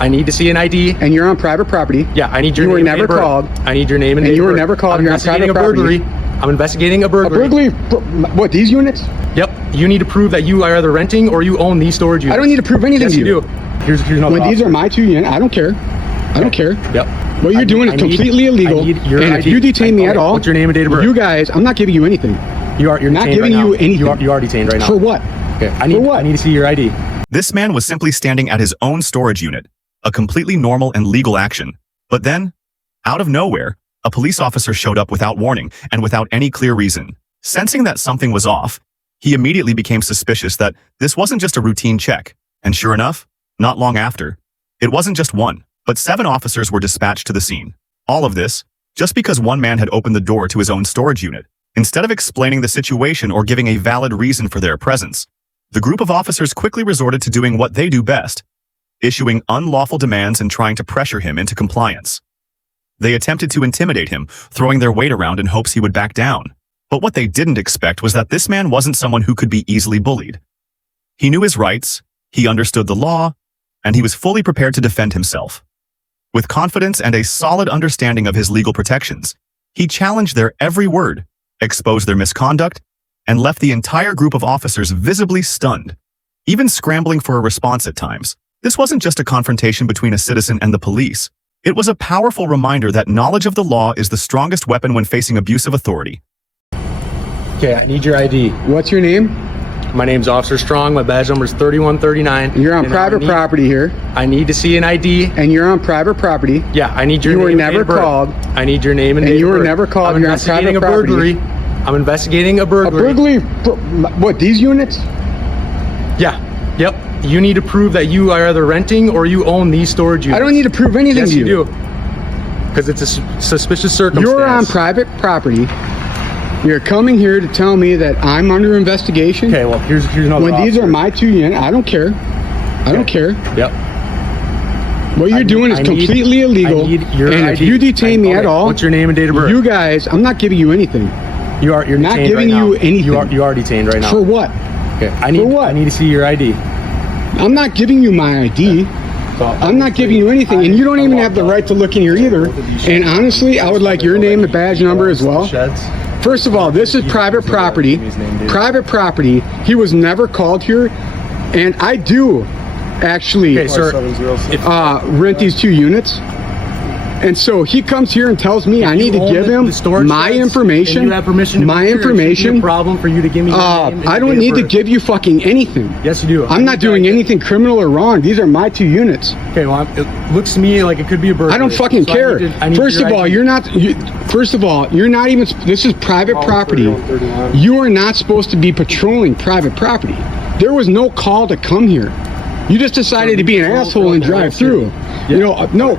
I need to see an ID. And you're on private property. Yeah, I need your name. You were never called. I need your name and you date were of birth. never called. I'm You're on private investigating a property. burglary. I'm investigating a burglary. A burglary? What, these units? Yep. You need to prove that you are either renting or you own these storage units. I don't need to prove anything Yes, to you you. do. Here's another When these option. are my 2 units, I don't care. I don't care. Yep. What you're doing is completely illegal. I need your and ID. if you detain me at all, what's your name and date of birth? you guys, I'm not giving you anything. You're not detained giving right you now. anything. You are detained right now. For what? Okay. For what? I need to see your ID. This man was simply standing at his own storage unit, a completely normal and legal action. But then, out of nowhere, a police officer showed up without warning and without any clear reason. Sensing that something was off, he immediately became suspicious that this wasn't just a routine check. And sure enough, not long after, it wasn't just one, but 7 officers were dispatched to the scene. All of this, just because one man had opened the door to his own storage unit. Instead of explaining the situation or giving a valid reason for their presence, the group of officers quickly resorted to doing what they do best, issuing unlawful demands and trying to pressure him into compliance. They attempted to intimidate him, throwing their weight around in hopes he would back down. But what they didn't expect was that this man wasn't someone who could be easily bullied. He knew his rights, he understood the law, and he was fully prepared to defend himself. With confidence and a solid understanding of his legal protections, he challenged their every word, exposed their misconduct, and left the entire group of officers visibly stunned, even scrambling for a response at times. This wasn't just a confrontation between a citizen and the police. It was a powerful reminder that knowledge of the law is the strongest weapon when facing abuse of authority. Okay, I need your ID. What's your name? My name's Officer Strong. My badge number is 3139. You're on private property here. I need to see an ID. And you're on private property. Yeah, I need your You name were and never date of birth. called. I need your name and date you of were birth. never called. I'm You're on investigating private a burglary. property. I'm investigating a A burglary. burglary? What, these units? Yeah. Yep. You need to prove that you are either renting or you own these storage units. I don't need to prove anything Yes, to you. you do. Because it's a suspicious circumstance. You're on private property. You're coming here to tell me that I'm under investigation. Okay, well, here's another When these officer. are my 2 units, I don't care. I don't care. Yep. What you're doing is completely illegal. I need your and ID. if you detain me at all, what's your name and date of birth? you guys, I'm not giving you anything. You're not detained giving right now. you anything. You are detained right now. For what? Okay. I need to see your ID. I'm not giving you my ID. I'm not giving you anything, and you don't even have the right to look in here either. And honestly, I would like your name and badge number as well. First of all, this is private property. Private property. He was never called here, and I do actually rent these 2 units. And so he comes here and tells me I need to give him my information. You have permission to my be here. It information. shouldn't be a problem for you to give me your name and I your don't date need of to birth. give you fucking anything. Yes, you do. I'm not doing anything criminal or wrong. These are my 2 units. Okay, well, it looks to me like it could be a burglary. I don't fucking So care. I need First your of all, ID. you're not even, this is private property. You are not supposed to be patrolling private property. There was no call to come here. You just decided to be an asshole and drive through. You know, no.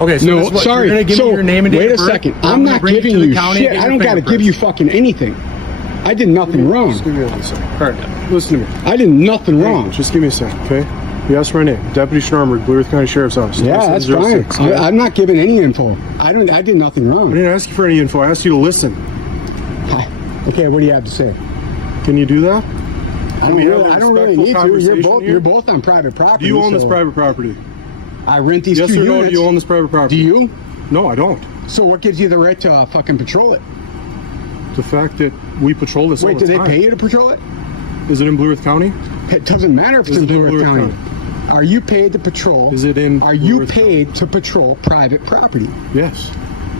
Okay, so no, this is what, sorry. you're gonna give me your name and date wait of a birth? second. I'm I'm gonna not bring giving to the you county shit. and I get don't your got to give you fucking anything. I did nothing wrong. Just give me a second. All right, listen to me. I did nothing wrong. Just give me a second, okay? You asked my name, Deputy Schnarmer, Blue Earth County Sheriff's Office. Yeah, that's fine. 0706, okay? I'm not giving any info. I did nothing I wrong. didn't ask you for any info. I asked you to listen. Okay, what do you have to say? Can you do that? I don't really need to. conversation You're both on private property. Do you own this so private property? I rent these Yes 2 or no? units. Do you own this private property? Do you? No, I don't. So what gives you the right to fucking patrol it? The fact that we patrol this Wait, all do the they time. pay you to patrol it? Is it in Blue Earth County? It doesn't matter if it's Is in it in Blue Earth Blue Earth County. Are you paid to patrol? Is it in Are Blue you Earth paid to patrol private property? Yes.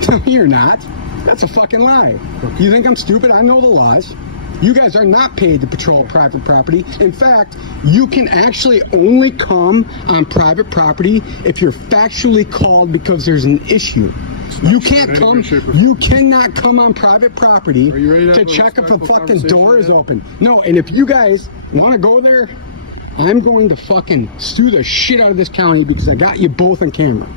No, you're not. That's a fucking lie. You think I'm stupid? I know the laws. You guys are not paid to patrol private property. In fact, you can actually only come on private property if you're factually called because there's an issue. You can't come, you cannot come on private property Are you ready to to have a check if a respectful fucking door is conversation open. No, and if you guys want to go there, I'm going to fucking sue the shit out of this county because I got you both on camera.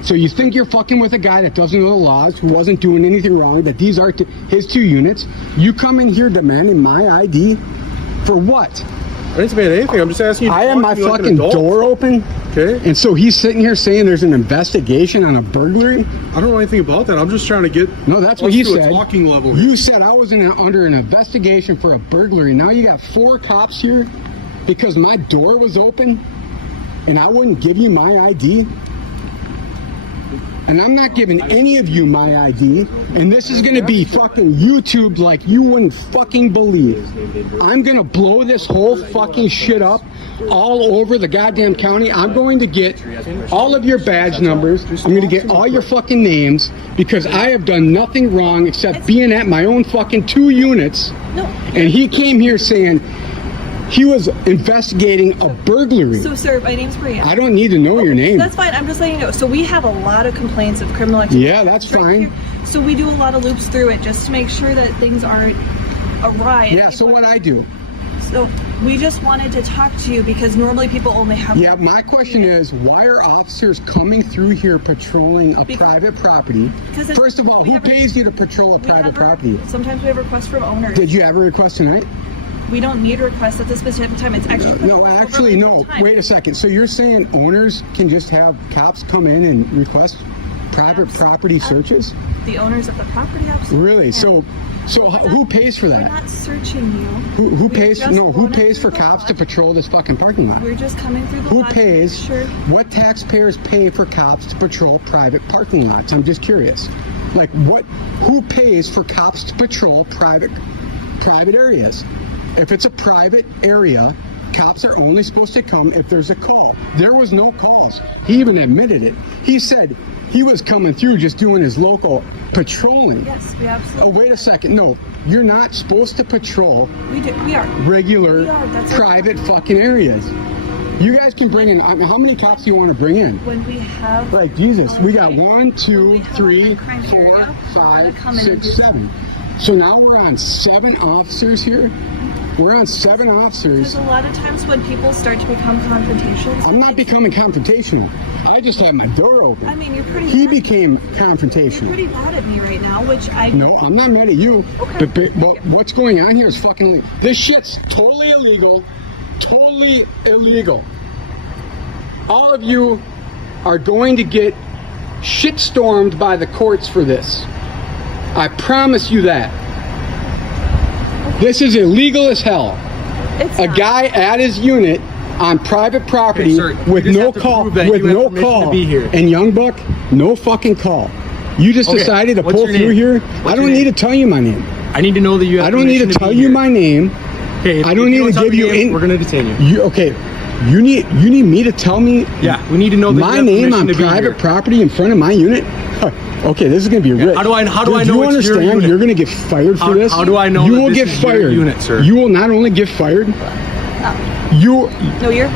So you think you're fucking with a guy that doesn't know the laws, who wasn't doing anything wrong, that these are his 2 units. You come in here demanding my ID for what? I didn't demand anything. I'm just asking you to I have talk my to me like an fucking adult. door open, Okay. and so he's sitting here saying there's an investigation on a burglary? I don't know anything about that. I'm just trying to get No, that's what us he to said. a talking level here. You said I was under an investigation for a burglary. Now you got 4 cops here because my door was open? and I wouldn't give you my ID? And I'm not giving any of you my ID, and this is gonna be fucking YouTube like you wouldn't fucking believe. I'm gonna blow this whole fucking shit up all over the goddamn county. I'm going to get all of your badge numbers. I'm gonna get all your fucking names, because I have done nothing wrong except being at my own fucking 2 units. And he came here saying he was investigating a burglary. So, sir, my name's Maria. I don't need to know your name. That's fine. I'm just letting you know. So we have a lot of complaints of criminal activity. Yeah, that's fine. Here. So we do a lot of loops through it just to make sure that things aren't awry. Yeah, so what I do? So we just wanted to talk to you because normally people only have... Yeah, my question is, why are officers coming through here patrolling a private property? First of all, who pays you to patrol a private property? Sometimes we have requests from owners. Did you have a request tonight? We don't need requests at this specific time. It's actually... No, actually, no. Wait a second. So you're saying owners can just have cops come in and request private property searches? The owners of the property, absolutely. Really? So who pays for that? We're not searching you. Who pays? No, who pays for cops to patrol this fucking parking lot? We're just coming through the Who lot pays? to make sure. What taxpayers pay for cops to patrol private parking lots? I'm just curious. Like, what? Who pays for cops to patrol private areas? If it's a private area, cops are only supposed to come if there's a call. There was no calls. He even admitted it. He said he was coming through just doing his local patrolling. Yes, we absolutely. Oh, wait a second. No, you're not supposed to patrol We do. We are. regular We are. That's our private fucking areas. You guys can bring in, how many cops do you want to bring in? When we have... Like, Jesus, we got 1, 2, have a 3, high crime 4, area, 5, come in and 6, do- 7. So now we're on 7 officers here. We're on 7 officers. Because a lot of times when people start to become confrontational... I'm not becoming confrontational. I just have my door open. I mean, you're pretty... He mad- became You're confrontational. pretty mad at me right now, which I... No, I'm not mad at you. Okay. But what's going on here is fucking illegal. This shit's totally illegal. Totally illegal. All of you are going to get shitstormed by the courts for this. I promise you that. This is illegal as hell. It's A not. guy at his unit on private property Okay, sir, with you just no have to call, prove that with you have no permission to call. be here. And Young Buck, no fucking call. You just Okay, decided to what's pull your through name? here. What's I your don't need name? to tell you my name. I need to know that you have I don't need to permission tell be you here. my name. Okay, I don't if you need to tell give me you your name, any. We're going to detain you. You need me to tell me Yeah, we need to know that my you have name permission on to be private here. property in front of my unit? Huh. Okay, this is gonna be rich. How do I Dude, know you it's your understand unit? you're gonna get fired for this? How do I know you that will this get is your fired? unit, sir? You will not only get fired, you No, you're...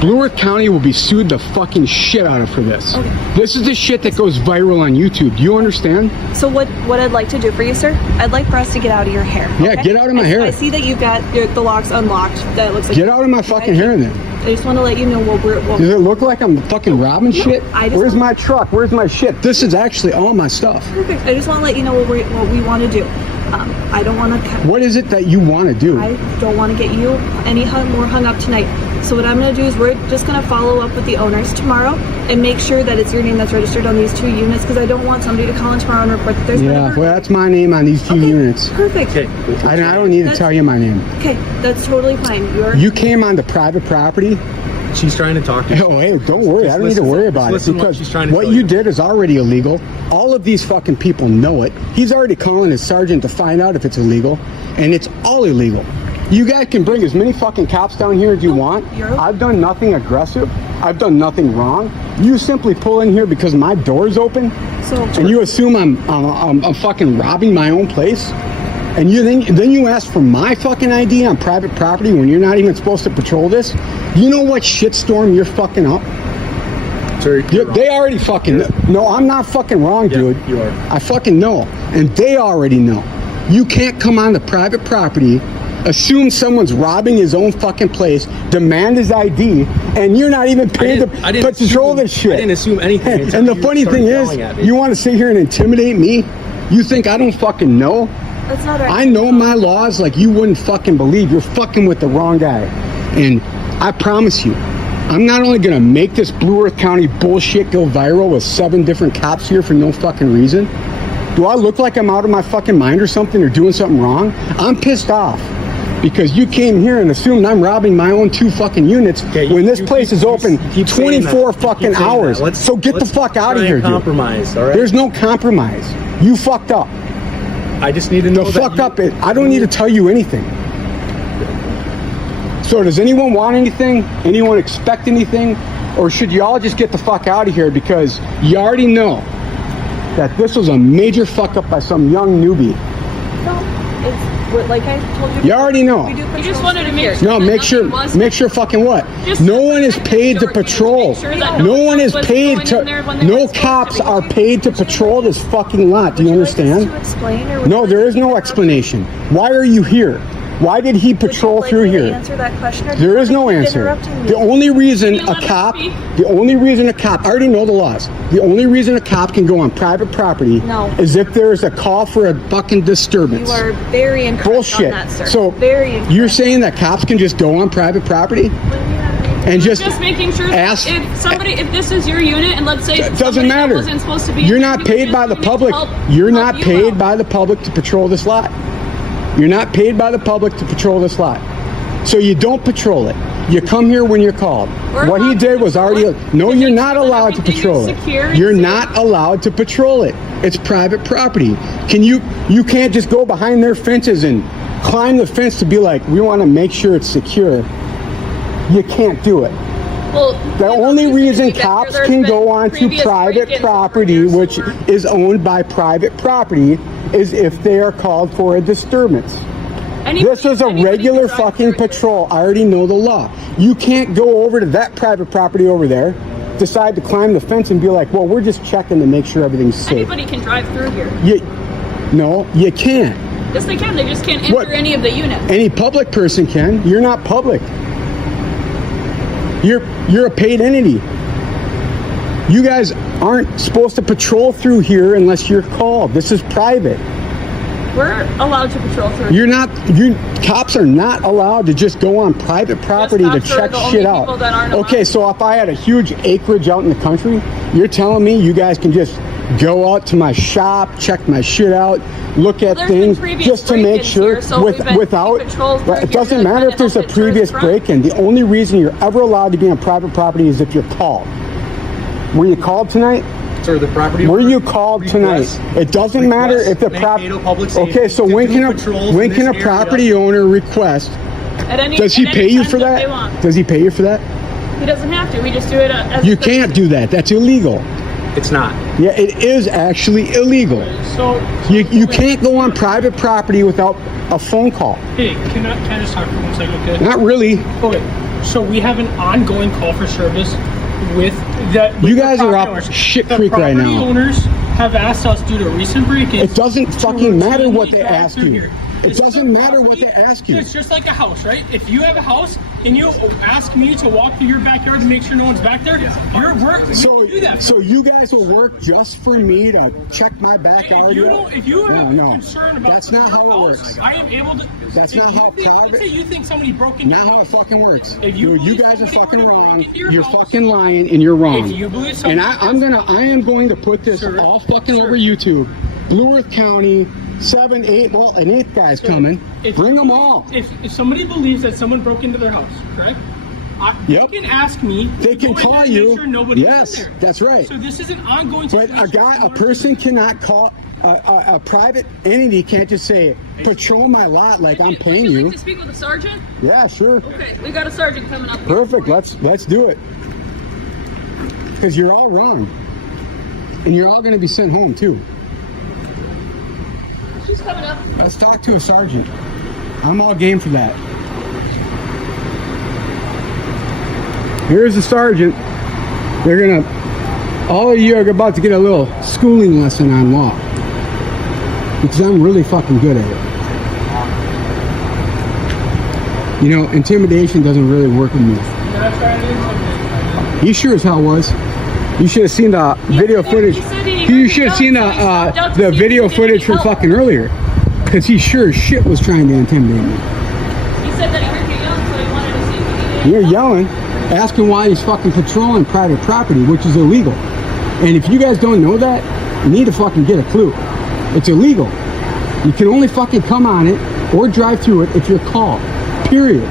Blue Earth County will be sued the fucking shit out of for this. Okay. This is the shit that goes viral on YouTube. Do you understand? So what I'd like to do for you, sir, I'd like for us to get out of your hair. Yeah, okay? get out of my hair. I see that you've got the locks unlocked. That looks like... Get out of my fucking hair then. I just want to let you know what we're... Does it look like I'm fucking robbing shit? I just Where's want- my truck? Where's my shit? This is actually all my stuff. Perfect. I just want to let you know what we want to do. I don't want to... What is it that you want to do? I don't want to get you any more hung up tonight. So what I'm going to do is we're just going to follow up with the owners tomorrow and make sure that it's your name that's registered on these 2 units, because I don't want somebody to call in tomorrow and report that there's... Yeah, well, that's my name on these 2 Okay, units. Perfect. Okay. I don't need to tell you my name. Okay, that's totally fine. You came on the private property. She's trying to talk to you. Oh, hey, don't worry. I don't need to worry about it, listen what because she's trying to what tell you you. did is already illegal. All of these fucking people know it. He's already calling his sergeant to find out if it's illegal, and it's all illegal. You guys can bring as many fucking cops down here as you want. you're okay. I've done nothing aggressive. I've done nothing wrong. You simply pull in here because my door's open, So and you assume I'm fucking robbing my own place. And then you ask for my fucking ID on private property when you're not even supposed to patrol this. You know what shitstorm you're fucking up? Sir, They already fucking no. I'm not fucking wrong, dude. you are. I fucking know, and they already know. You can't come on the private property, assume someone's robbing his own fucking place, demand his ID, and you're not even paid to patrol this shit. I didn't assume anything. until And the you funny started thing is, yelling at me. you want to sit here and intimidate me? You think I don't fucking know? that's not our... I know my laws like you wouldn't fucking believe. You're fucking with the wrong guy. And I promise you, I'm not only gonna make this Blue Earth County bullshit go viral with 7 different cops here for no fucking reason. Do I look like I'm out of my fucking mind or something, or doing something wrong? I'm pissed off. because you came here and assumed I'm robbing my own 2 fucking units when this place is open 24 fucking hours. So get the fuck out of here, dude. Compromise, all right? There's no compromise. You fucked up. I just need to know The that fuck up. I don't need to tell you anything. So does anyone want anything? Anyone expect anything? Or should you all just get the fuck out of here because you already know that this was a major fuck up by some young newbie? No, it's like I told you. You already know. We do You just wanted to make sure. No, that make sure fucking what? Just No one is paid to make sure patrol. that No one is was paid going in there when they no weren't supposed cops to be. are paid to patrol this fucking lot. Do you understand? To explain, or would No, you there like is me to no interrupt explanation. Why are you here? Why did he Would you patrol like through me to here? answer that question, or do There you is no keep answer. interrupting me? The only reason Can you a let us cop, speak? I already know the laws. The only reason a cop can go on private property No. is if there's a call for a fucking disturbance. You are very incorrect Bullshit. on that, sir. So very incorrect. you're saying that cops can just go on private property and just making sure ask? if this is your unit and let's say It doesn't somebody that matter. wasn't supposed to be You're in there, not you could paid just by the use public. help You're not you paid out. by the public to patrol this lot. You're not paid by the public to patrol this lot. So you don't patrol it. You come here when you're called. We're What he allowed to did was patrol already. it. No, To you're make not sure that allowed to everything is patrol it. secure and You're safe. not allowed to patrol it. It's private property. You can't just go behind their fences and climb the fence to be like, we want to make sure it's secure. You can't do it. Well, The only reason cops can go onto previous private break-ins property, years which over. is owned by private property, is if they are called for a disturbance. This is a Anybody regular can drive fucking through here. patrol. I already know the law. You can't go over to that private property over there, decide to climb the fence and be like, well, we're just checking to make sure everything's safe. Anybody can drive through here. No, you can't. Yes, they can. They just can't enter What? any of the units. Any public person can. You're not public. You're a paid entity. You guys aren't supposed to patrol through here unless you're called. This is private. We're allowed to patrol through. Cops are not allowed to just go on private property to cops are check the only shit people out. that aren't allowed. Okay, so if I had a huge acreage out in the country, you're telling me you guys can just go out to my shop, check my shit out, look at there's been things previous just to make break-ins sure here, so we've been without. patrolled through It here doesn't to matter kind if there's of a help it previous towards front. break-in. The only reason you're ever allowed to be on private property is if you're called. Were you called tonight? Sir, the property Were owner you called tonight? requests- It doesn't matter if the Mankato Public Safety Okay, so to when do can patrols when in can a this property area. owner request? Does he At pay any you time for They that? want. Does he pay you for that? He doesn't have to. We just do it as You a courtesy. can't do that. That's illegal. It's not. Yeah, it is actually illegal. So, You can't go on private property without a phone call. hey, can I just talk for 1 second, okay? Not really. Okay, so we have an ongoing call for service with the. You the guys are property up owners. shit The creek right property now. owners have asked us due to recent break-ins. It doesn't to fucking matter what routinely they drive ask through you. here. It It's doesn't the matter what property- they ask you. It's just like a house, right? If you have a house and you ask me to walk through your backyard to make sure no one's back there, you're working. So, do that. so you guys will work just for me to check my backyard? If you have No, concern about that's not how it your works. house, I am able to. That's if not you how think- private- Let's say you think somebody broke into Not your how it house. fucking works. If you You believe guys are somebody fucking were to break wrong. into your You're house- fucking lying and you're wrong. If you believe And somebody- I am going to put this Sir. all fucking Sir. over YouTube. Blue Earth County, 7, 8, well, an 8th guy's coming. Bring them all. If somebody believes that someone broke into their house, correct? Yep. They can ask me. They to can go in call there and make you. sure nobody's Yes, in there. that's right. So this is an ongoing But situation. a person cannot call, a private entity can't just say, patrol my lot like I'm paying Would you you. like to speak with a sergeant? Yeah, sure. Okay, we got a sergeant coming up. here. Perfect. Let's do it. Because you're all wrong. And you're all going to be sent home too. She's coming up. Let's talk to a sergeant. I'm all game for that. Here's the sergeant. They're gonna, all of you are about to get a little schooling lesson on law. Because I'm really fucking good at it. You know, intimidation doesn't really work with me. He sure as hell was. You should have seen the video footage. You should have seen the video footage from fucking earlier. Because he sure as shit was trying to intimidate me. He said that he heard you yelling, so he wanted to see if he needed You're help. yelling, asking why he's fucking patrolling private property, which is illegal. And if you guys don't know that, you need to fucking get a clue. It's illegal. You can only fucking come on it or drive through it if you're called. Period.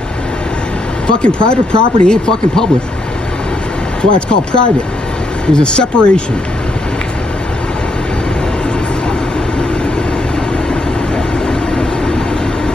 Fucking private property ain't fucking public. That's why it's called private. There's a separation.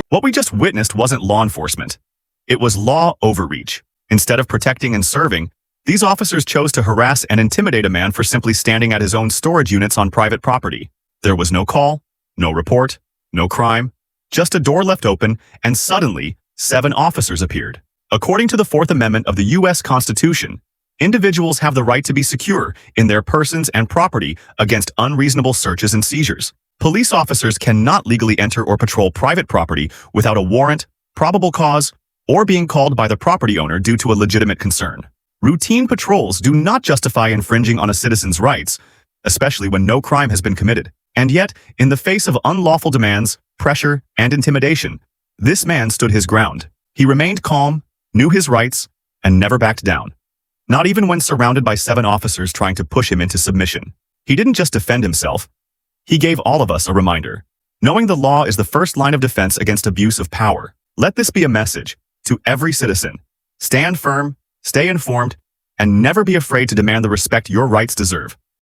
What we just witnessed wasn't law enforcement. It was law overreach. Instead of protecting and serving, these officers chose to harass and intimidate a man for simply standing at his own storage units on private property. There was no call, no report, no crime, just a door left open, and suddenly, 7 officers appeared. According to the 4th Amendment of the U.S. Constitution, individuals have the right to be secure in their persons and property against unreasonable searches and seizures. Police officers cannot legally enter or patrol private property without a warrant, probable cause, or being called by the property owner due to a legitimate concern. Routine patrols do not justify infringing on a citizen's rights, especially when no crime has been committed. And yet, in the face of unlawful demands, pressure, and intimidation, this man stood his ground. He remained calm, knew his rights, and never backed down. Not even when surrounded by 7 officers trying to push him into submission. He didn't just defend himself. He gave all of us a reminder. Knowing the law is the first line of defense against abuse of power. Let this be a message to every citizen. Stand firm, stay informed, and never be afraid to demand the respect your rights deserve.